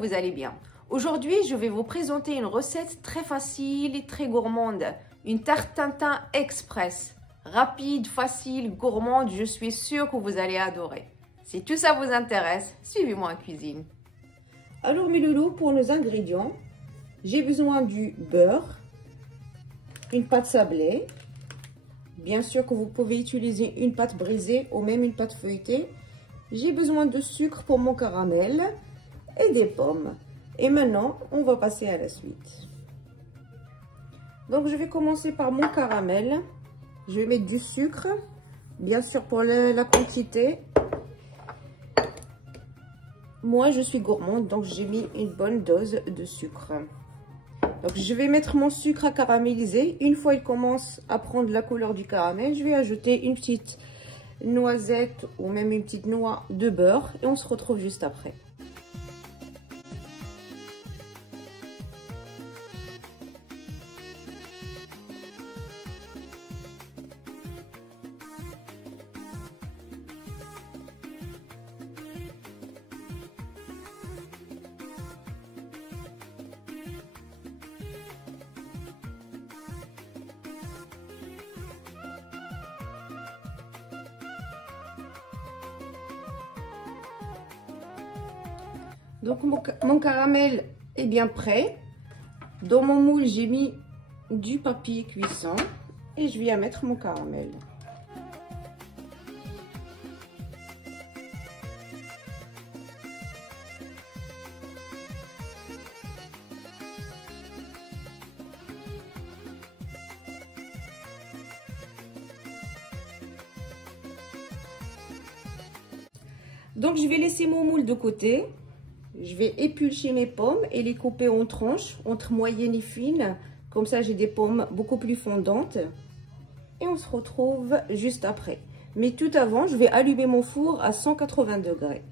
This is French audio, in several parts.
vous allez bien. Aujourd'hui, je vais vous présenter une recette très facile et très gourmande. Une tarte Tintin express. Rapide, facile, gourmande, je suis sûre que vous allez adorer. Si tout ça vous intéresse, suivez-moi en cuisine. Alors mes loulous, pour nos ingrédients, j'ai besoin du beurre, une pâte sablée. Bien sûr que vous pouvez utiliser une pâte brisée ou même une pâte feuilletée. J'ai besoin de sucre pour mon caramel et des pommes. Et maintenant, on va passer à la suite. Donc, je vais commencer par mon caramel. Je vais mettre du sucre, bien sûr pour la quantité. Moi, je suis gourmande, donc j'ai mis une bonne dose de sucre. Donc, je vais mettre mon sucre à caraméliser. Une fois il commence à prendre la couleur du caramel, je vais ajouter une petite noisette ou même une petite noix de beurre et on se retrouve juste après. Donc mon caramel est bien prêt. Dans mon moule, j'ai mis du papier cuisson et je vais y mettre mon caramel. Donc je vais laisser mon moule de côté. Je vais éplucher mes pommes et les couper en tranches, entre moyennes et fines. Comme ça, j'ai des pommes beaucoup plus fondantes. Et on se retrouve juste après. Mais tout avant, je vais allumer mon four à 180 degrés.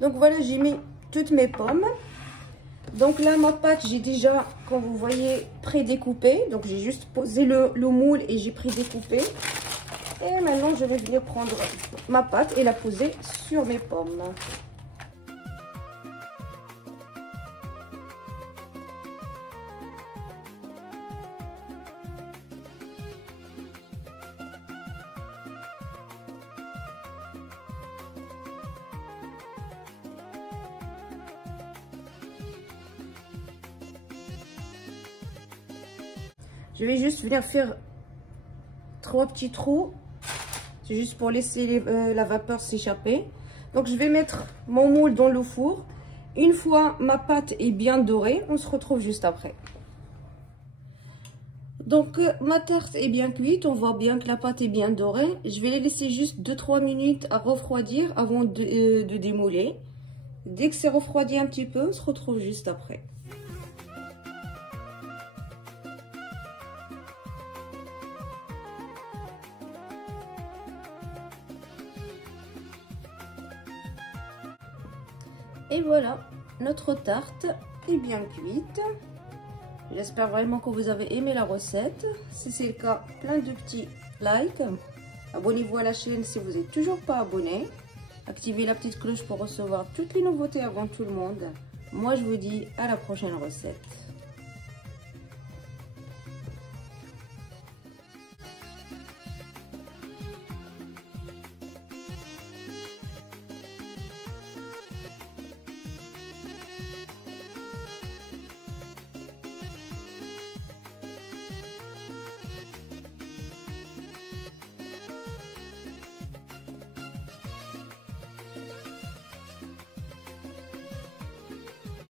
Donc voilà, j'ai mis toutes mes pommes. Donc là, ma pâte, j'ai déjà, comme vous voyez, pré-découpé. Donc j'ai juste posé le moule et j'ai pré-découpé. Et maintenant, je vais venir prendre ma pâte et la poser sur mes pommes. Je vais juste venir faire 3 petits trous. C'est juste pour laisser la vapeur s'échapper. Donc je vais mettre mon moule dans le four. Une fois ma pâte est bien dorée, on se retrouve juste après. Donc ma tarte est bien cuite, on voit bien que la pâte est bien dorée. Je vais les laisser juste 2-3 minutes à refroidir avant de démouler. Dès que c'est refroidi un petit peu, on se retrouve juste après. Et voilà, notre tarte est bien cuite. J'espère vraiment que vous avez aimé la recette. Si c'est le cas, plein de petits likes. Abonnez-vous à la chaîne si vous n'êtes toujours pas abonné. Activez la petite cloche pour recevoir toutes les nouveautés avant tout le monde. Moi, je vous dis à la prochaine recette.